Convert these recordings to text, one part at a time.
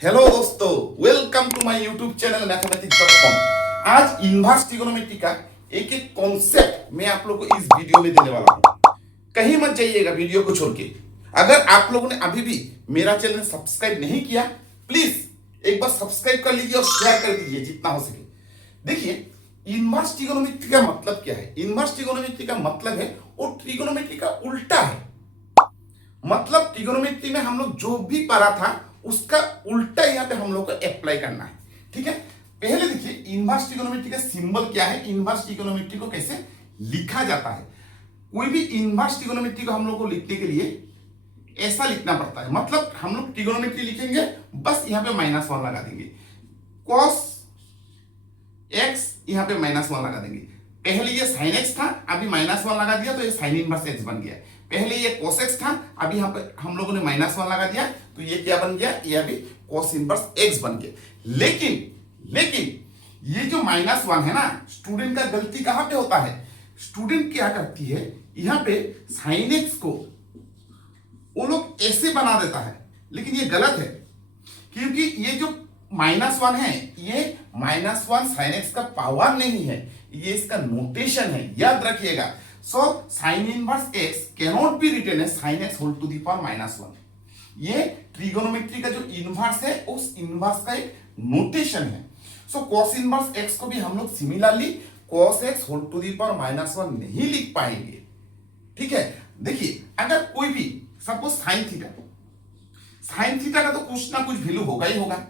Hello दोस्तों, welcome to my YouTube channel mathematics. आज inverse trigonometry का एक एक कॉन्सेप्ट मैं आप लोगों को इस वीडियो में देने वाला हूं। कहीं मत जाइएगा वीडियो को छोड़ के। अगर आप लोगों ने अभी भी मेरा चैनल सब्सक्राइब नहीं किया, प्लीज एक बार सब्सक्राइब कर लीजिए और शेयर कर दीजिए जितना हो सके। देखिए, इनवर्स ट्रिगोनोमेट्री का मतलब क्या है? इनवर्स ट्रिगोनोमेट्री का मतलब है वो ट्रिगोनोमेट्री का उल्टा है। मतलब ट्रिगोनोमेट्री में हम लोग जो भी पढ़ा था उसका उल्टा यहाँ पे हम लोग को अप्लाई करना है। ठीक है, पहले देखिए इनवर्स ट्रिगोनोमेट्री का सिंबल क्या है, इनवर्स ट्रिगोनोमेट्री को कैसे लिखा जाता है। कोई भी इनवर्स ट्रिगोनोमेट्री को हम लोग को लिखने के लिए ऐसा लिखना पड़ता है। मतलब हम लोग ट्रिगोनोमेट्री लिखेंगे, बस यहाँ पे -1 लगा देंगे। कॉस एक्स यहाँ पे -1 लगा देंगे। पहले ये साइन एक्स था, अभी -1 लगा दिया तो ये साइन इनवर्स एक्स बन गया। पहले ये cos x था, अभी यहाँ पे हम लोगों ने -1 लगा दिया तो ये क्या बन गया? ये अभी cos इनवर्स x बन गया। लेकिन ये जो -1 है ना, स्टूडेंट का गलती कहां पे होता है? स्टूडेंट क्या करती है, यहाँ पे sin x को वो लोग ऐसे बना देता है, लेकिन ये गलत है। क्योंकि ये जो -1 है, ये -1 sin x का पावर नहीं है, ये इसका नोटेशन है, याद रखिएगा। So sin inverse x cannot be written as sin x whole to the power -1। ये ट्रिगोनोमेट्री का जो इनवर्स है उस इनवर्स का एक नोटेशन है। सो cos इनवर्स x को भी हम लोग similarly cos x whole to the power -1 नहीं लिख पाएंगे। ठीक है, देखिए अगर कोई भी सपोज साइन थीटा का तो कुछ ना कुछ वैल्यू होगा ही होगा।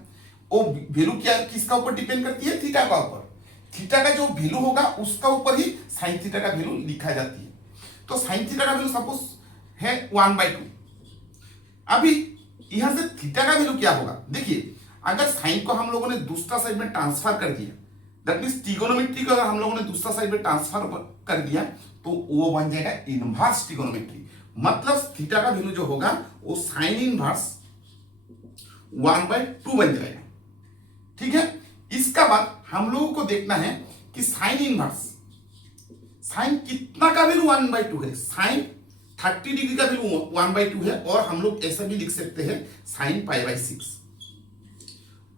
वो वैल्यू क्या किसका ऊपर डिपेंड करती है? थीटा का ऊपर। थीटा का जो वैल्यू होगा उसका ऊपर ही साइन थीटा का वैल्यू लिखा जाती है। तो साइन थीटा का वैल्यू सपोज है 1/2। अभी यहां से थीटा का वैल्यू क्या होगा? देखिए, अगर साइन को हम लोगों ने दूसरा साइड में ट्रांसफर कर दिया, दैट मींस ट्रिगोनोमेट्री को अगर हम लोगों ने दूसरा साइड में ट्रांसफर कर दिया तो वो बन जाएगा इनवर्स ट्रिगोनोमेट्री। मतलब थीटा का वैल्यू जो होगा वो साइन इनवर्स 1/2 बन जाएगा। ठीक है, इसका बाद हम लोगों को देखना है कि साइन इनवर्स, साइन कितना का वैल्यू 1/2 है। साइन 30 डिग्री का वैल्यू 1/2 है, और हम लोग ऐसा भी लिख सकते हैं साइन π/6।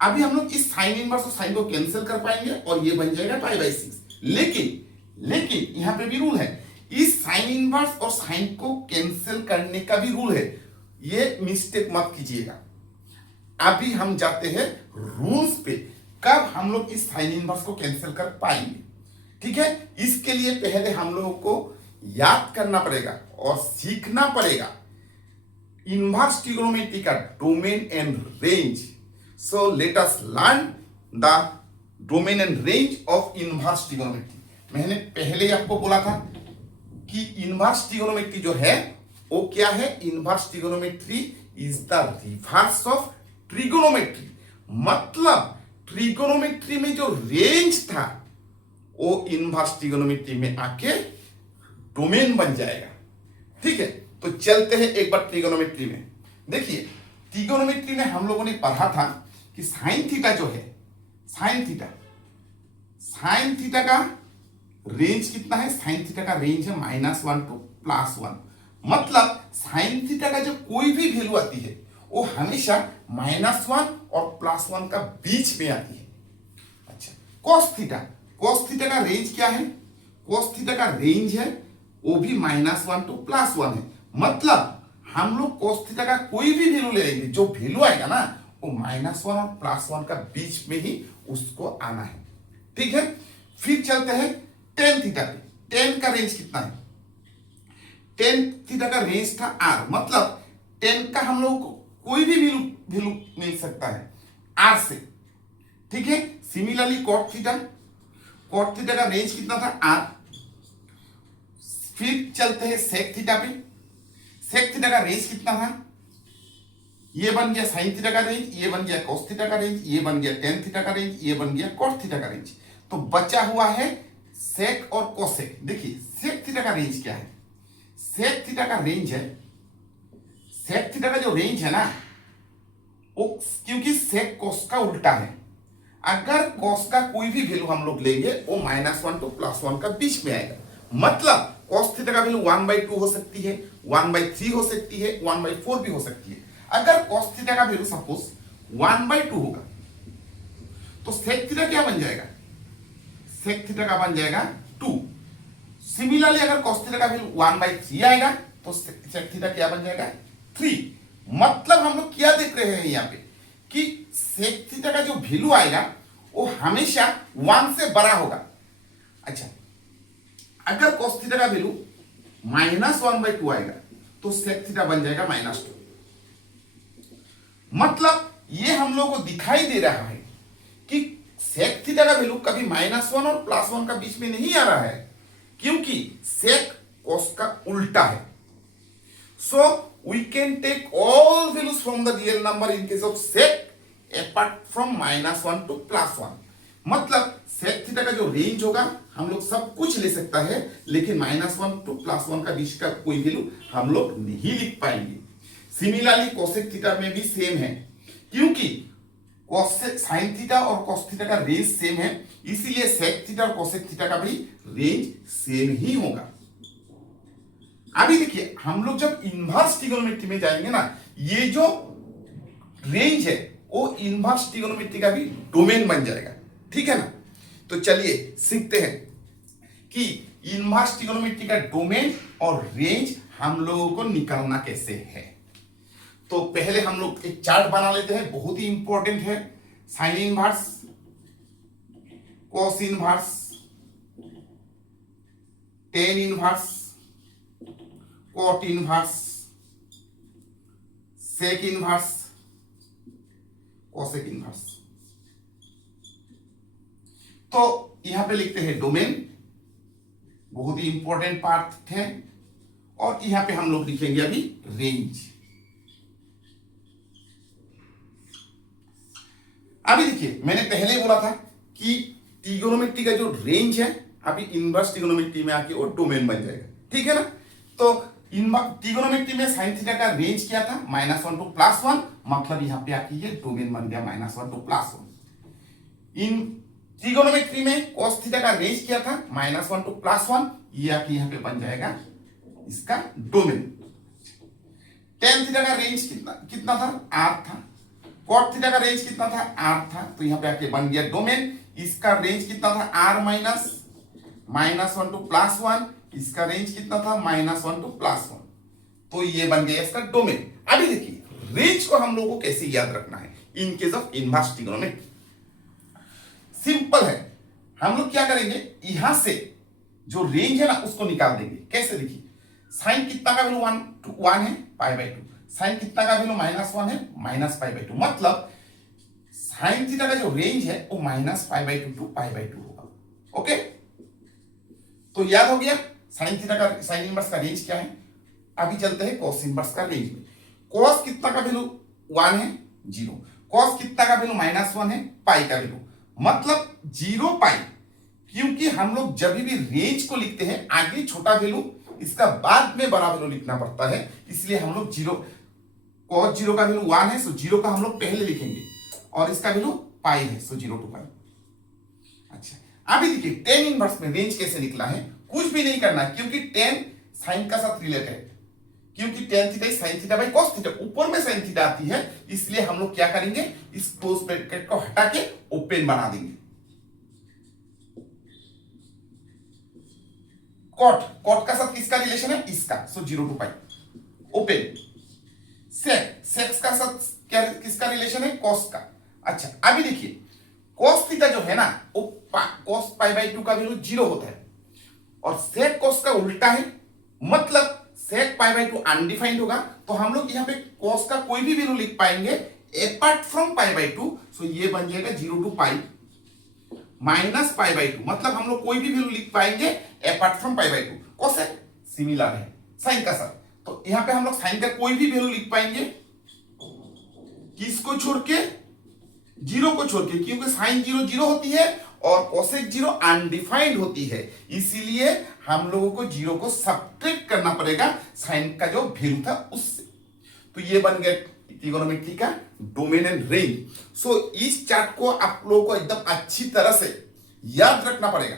अभी हम लोग इस साइन इनवर्स और साइन को कैंसिल कर पाएंगे और ये बन जाएगा π/6। लेकिन यहां पे भी रूल है, इस साइन इनवर्स और साइन को कैंसिल करने का भी रूल है। ये मिस्टेक मत कीजिएगा। अभी हम जाते हैं रूल्स पे, कब हम लोग इस साइन इनवर्स को कैंसिल कर पाएंगे। ठीक है, इसके लिए पहले हम लोगों को याद करना पड़ेगा और सीखना पड़ेगा इनवर्स ट्रिगोनोमेट्री का domain and range. So let us learn the domain and range of inverse trigonometry. मैंने पहले ही आपको बोला था कि इनवर्स ट्रिगोनोमेट्री जो है वो क्या है? Inverse trigonometry is the reverse of trigonometry. मतलब ट्रिगोनोमेट्री में जो रेंज था वो इनवर्स ट्रिगोनोमेट्री में आके डोमेन बन जाएगा। ठीक है, तो चलते हैं एक बार ट्रिगोनोमेट्री में। देखिए, ट्रिगोनोमेट्री में हम लोगों ने पढ़ा था कि साइन थीटा जो है, साइन थीटा का रेंज कितना है? साइन थीटा का रेंज है -1 to +1। मतलब साइन थीटा का जो कोई भी वैल्यू आती है वो हमेशा -1 और +1 का बीच में आती है। अच्छा, cos थीटा का रेंज क्या है? cos थीटा का रेंज है वो भी -1 to +1 है। मतलब हम लोग cos थीटा का कोई भी वैल्यू ले लेंगे, जो वैल्यू आएगा ना वो -1 और +1 का बीच में ही उसको आना है। ठीक है, फिर चलते हैं tan थीटा पे। tan का रेंज कितना है? tan थीटा का रेंज था r। मतलब tan का हम लोग को कोई भी वैल्यू मिल सकता है r से। ठीक है, सिमिलरली cot थीटा का रेंज कितना था? r। फिर चलते हैं sec थीटा पे। sec थीटा का रेंज कितना था? ये बन गया sin थीटा का रेंज, ये बन गया cos थीटा का रेंज, ये बन गया tan थीटा का रेंज, ये बन गया cot थीटा का रेंज। तो बचा हुआ है sec और cosec। देखिए sec थीटा का रेंज क्या है? sec थीटा का रेंज है, sec थीटा का जो रेंज है ना वो, क्योंकि sec cos का उल्टा है, अगर cos का कोई भी वैल्यू हम लोग लेंगे वो -1 to +1 का बीच में आएगा। मतलब cos थीटा का वैल्यू 1/2 हो सकती है, 1/3 हो सकती है, 1/4 भी हो सकती है। अगर cos थीटा का वैल्यू सपोज 1/2 होगा। तो सेक थीटा क्या बन जाएगा? सेक थीटा का बन जाएगा 2। सिमिलरली अगर कॉस थीटा का वैल्यू 1/3 आएगा तो सेक थीटा क्या बन जाएगा? 3। मतलब हम लोग क्या देख रहे हैं यहाँ पे कि सेक थीटा का जो वैल्यू आएगा वो हमेशा 1 से बड़ा होगा। अच्छा, अगर कॉस थीटा का वैल्यू -1/2 आएगा तो सेक थीटा बन जाएगा -2। मतलब ये हम लोग को दिखाई दे रहा है कि सेक थीटा का वैल्यू कभी -1 और +1 का बीच में नहीं आ रहा है, क्योंकि सेक कॉस का उल्टा है। So we can take all values from the real number in case of sec apart from -1 to +1। मतलब सेक थीटा का जो रेंज होगा हम लोग सब कुछ ले सकता है, लेकिन -1 टू +1 का बीच का कोई वैल्यू हम लोग नहीं लिख पाएंगे। सिमिलरली कोसेक थीटा में भी सेम है, क्योंकि साइन थीटा और कॉस थीटा का रेंज सेम है, इसीलिए सेक थीटा और कोसेक थीटा का भी रेंज सेम ही होगा। अभी देखिए, हम लोग जब इनवर्स ट्रिगोनोमेट्री में जाएंगे ना, ये जो रेंज है वो इनवर्स ट्रिगोनोमेट्री का भी डोमेन बन जाएगा। ठीक है ना? तो चलिए सीखते हैं कि इनवर्स ट्रिगोनोमेट्री का डोमेन और रेंज हम लोगों को निकालना कैसे है। तो पहले हम लोग एक चार्ट बना लेते हैं, बहुत ही इंपॉर्टेंट है। Sine inverse, cos inverse, tan inverse, cot inverse, sec inverse, cosec inverse. तो यहां पे लिखते हैं डोमेन, बहुत ही इंपॉर्टेंट पार्ट है, और यहां पे हम लोग लिखेंगे अभी रेंज। अभी देखिए, मैंने पहले बोला था कि ट्रिगोनोमेट्री का जो रेंज है अभी इनवर्स ट्रिगोनोमेट्री में आके वो डोमेन बन जाएगा। ठीक है ना? तो ट्रिगोनोमेट्री में साइन थीटा का रेंज क्या था? -1 टू +1। मतलब यहां पे आके ये डोमेन बन गया -1 टू +1। इन ट्रिगोनोमेट्री में cos थीटा का रेंज क्या था? -1 टू +1। ये आके यहां पे बन जाएगा इसका डोमेन। टेन थीटा का रेंज कितना था? R था। कॉट थीटा का रेंज कितना था? R था। तो यहां पे आके बन गया डोमेन। इसका रेंज कितना था? R -1 to +1। इसका रेंज कितना था? -1 टू +1। तो ये बन गया इसका डोमेन। अभी देखिए, रेंज को हम लोगों को कैसे याद रखना है इन case of inverse trigonometry. Simple है, हम लोग क्या करेंगे, यहां से जो रेंज है ना उसको निकाल देंगे। कैसे? देखिए, साइन कितना का वैल्यू 1 है? π/2। साइन कितना का वैल्यू -1 है? -π/2। मतलब साइन थीटा का जो रेंज है वो -π/2 टू π/2 होगा। ओके, तो याद हो गया साइन थीटा का, साइन इनवर्स का रेंज क्या है। अभी चलते हैं कॉस इनवर्स का रेंज में। कॉस कितना का वैल्यू 1 है? 0। कॉस कितना का वैल्यू -1 है? पाई का वैल्यू, मतलब 0 पाई। क्योंकि हम लोग जब भी रेंज को लिखते हैं आगे छोटा वैल्यू, इसका बाद में बड़ा वैल्यू लिखना पड़ता है, इसलिए हम लोग 0, cos 0 का वैल्यू 1 है, सो 0 का हम लोग पहले लिखेंगे, और इसका वैल्यू पाई है, सो 0 टू पाई। अच्छा, अभी देखिए टेन इनवर्स में रेंज कैसे निकला है। कुछ भी नहीं करना, क्योंकि टेन साइन का साथ रिलेटेड, क्योंकि tan theta sine theta by cos theta, ऊपर में साइन थीटा आती है, इसलिए हम लोग क्या करेंगे, इस क्लोज ब्रैकेट को हटा के ओपन बना देंगे। कॉट का साथ किसका रिलेशन है? इसका, सो 0 टू पाई। ओपन। सेक्स का साथ क्या, किसका रिलेशन है? कॉस का। अच्छा, अभी देखिए कॉस थीटा जो है ना वो कॉस π/2 का वैल्यू 0 होता है, और सेक कॉस का उल्टा है, मतलब सेक π/2 अनडिफाइंड होगा। तो हम लोग यहाँ पे कॉस का कोई भी वैल्यू लिख पाएंगे अपार्ट फ्रॉम π/2, सो ये बन जाएगा 0 टू पाई -π/2। मतलब हम लोग कोई भी वैल्यू लिख पाएंगे अपार्ट फ्रॉम π/2। कोसेक सिमिलर है साइन का साथ, तो यहां पे हम लोग साइन का कोई भी वैल्यू लिख पाएंगे, किसको छोड़ के? 0 को छोड़ के, क्योंकि साइन 0 0 होती है और कोसेक 0 अनडिफाइंड होती है, इसीलिए हम लोगों को 0 को सब्ट्रैक्ट करना पड़ेगा साइन का जो वैल्यू था उससे। तो ये बन गया ट्रिगोनोमेट्री का डोमेन एंड रेंज। सो इस चार्ट को आप लोगों को एकदम अच्छी तरह से याद रखना पड़ेगा,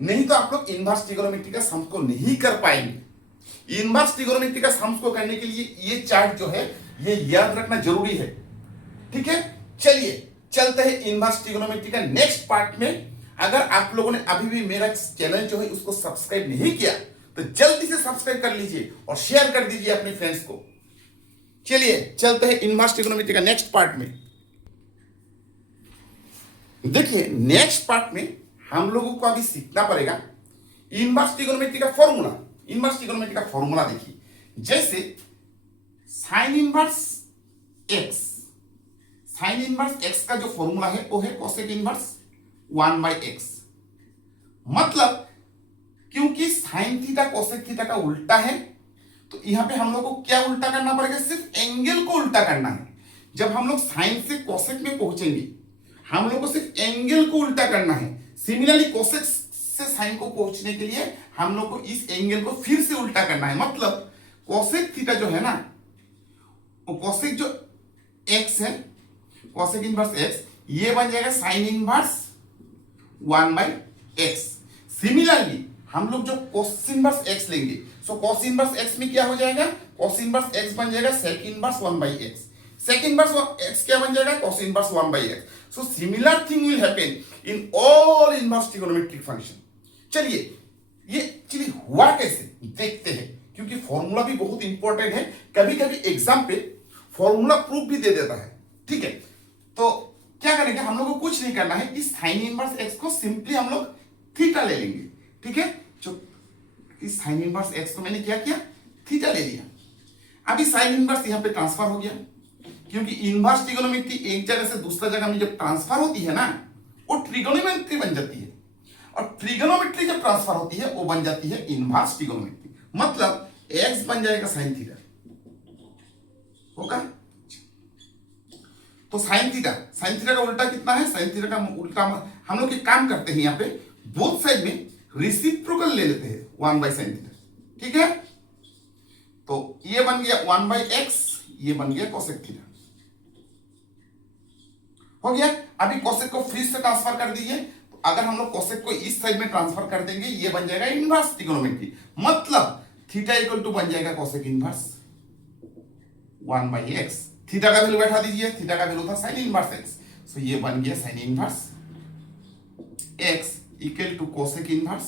नहीं तो आप लोग इनवर्स ट्रिगोनोमेट्री का सम को नहीं कर पाएंगे। इनवर्स ट्रिगोनोमेट्री का सम को करने के लिए ये चार्ट जो है ये याद रखना जरूरी है। ठीक है, चलिए चलते हैं इनवर्स ट्रिग्नोमेट्री का नेक्स्ट पार्ट में। अगर आप लोगों ने अभी भी मेरा चैनल जो है उसको सब्सक्राइब नहीं किया तो जल्दी से सब्सक्राइब कर लीजिए और शेयर कर दीजिए अपने फ्रेंड्स को। चलिए चलते हैं इनवर्स ट्रिग्नोमेट्री का नेक्स्ट पार्ट में। देखिए नेक्स्ट पार्ट में हम लोगों को अभी सीखना पड़ेगा इनवर्स ट्रिग्नोमेट्री का फॉर्मूला। इनवर्स ट्रिग्नोमेट्री का फॉर्मूला देखिए, जैसे sine inverse x, sine inverse x का जो फॉर्मूला है वो है कोसेक इनवर्स 1/x। मतलब क्योंकि साइन थीटा कोसेक थीटा का उल्टा है तो यहां पे हम लोग को क्या उल्टा करना पड़ेगा, सिर्फ एंगल को उल्टा करना है। जब हम लोग साइन से कोसेक में पहुंचेंगे हम लोग को सिर्फ एंगल को उल्टा करना है। सिमिलरली कोसेक से साइन को पहुंचने के लिए हम लोग को इस एंगल को फिर से उल्टा करना है। मतलब कोसेक थीटा जो है ना, वो कोसेक जो एक्स है, कोसेक इनवर्स एक्स, ये बन जाएगा साइन इनवर्स 1/x। सिमिलरली हम लोग जो कोस इनवर्स एक्स लेंगे, सो कोस इनवर्स एक्स में क्या हो जाएगा, कोस इनवर्स एक्स बन जाएगा sec inverse 1/x। Sec inverse X क्या बन जाएगा, cos inverse 1/x। So similar thing will happen in all inverse trigonometric function. चलिए हुआ कैसे देखते हैं, क्योंकि फॉर्मूला भी बहुत इंपॉर्टेंट है। कभी कभी एग्जाम पे फॉर्मूला प्रूफ भी दे देता है, ठीक है। तो क्या करेंगे, हम लोग को कुछ नहीं करना है, इस साइन इनवर्स एक्स को सिंपली हम लोग थीटा ले लेंगे, ठीक है। जो इस साइन इनवर्स एक्स को मैंने क्या किया, थीटा ले लिया। अभी साइन इनवर्स यहां पे ट्रांसफर हो गया, क्योंकि इनवर्स ट्रिगोनोमेट्री एक जगह से दूसरा जगह में जब ट्रांसफर होती है ना, वो ट्रिगोनोमेट्री बन जाती है। और ट्रिगोनोमेट्री जब ट्रांसफर होती है वो बन जाती है इनवर्स ट्रिगोनोमेट्री। मतलब एक्स बन जाएगा साइन थीटा, होगा। तो साइन थीटा का उल्टा कितना है, साइन थीटा का उल्टा हम लोग एक काम करते हैं, यहां पे बोथ साइड में रेसिप्रोकल ले लेते हैं 1/sin थीटा, ठीक है। तो ये बन गया 1/x, ये बन गया कोसेक थीटा, हो गया। अभी कोसेक को फिर से ट्रांसफर कर दीजिए, तो अगर हम लोग कोसेक को इस साइड में ट्रांसफर कर देंगे ये बन जाएगा इनवर्स ट्रिगोनोमेट्री। मतलब थीटा इक्वल टू बन जाएगा कोसेक इनवर्स 1/x। थीटा का वैल्यू बैठा दीजिए, थीटा का वैल्यू था साइन इनवर्स एक्स, सो ये बन गया sine inverse x equal to cosec inverse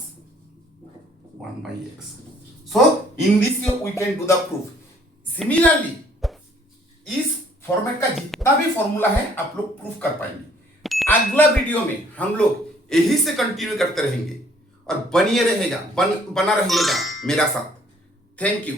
1/x। So in this we can do the proof. Similarly इस फॉर्मेट का जितना भी फॉर्मूला है आप लोग प्रूफ कर पाएंगे। अगला वीडियो में हम लोग यही से कंटिन्यू करते रहेंगे और बना रहेगा मेरा साथ। Thank you.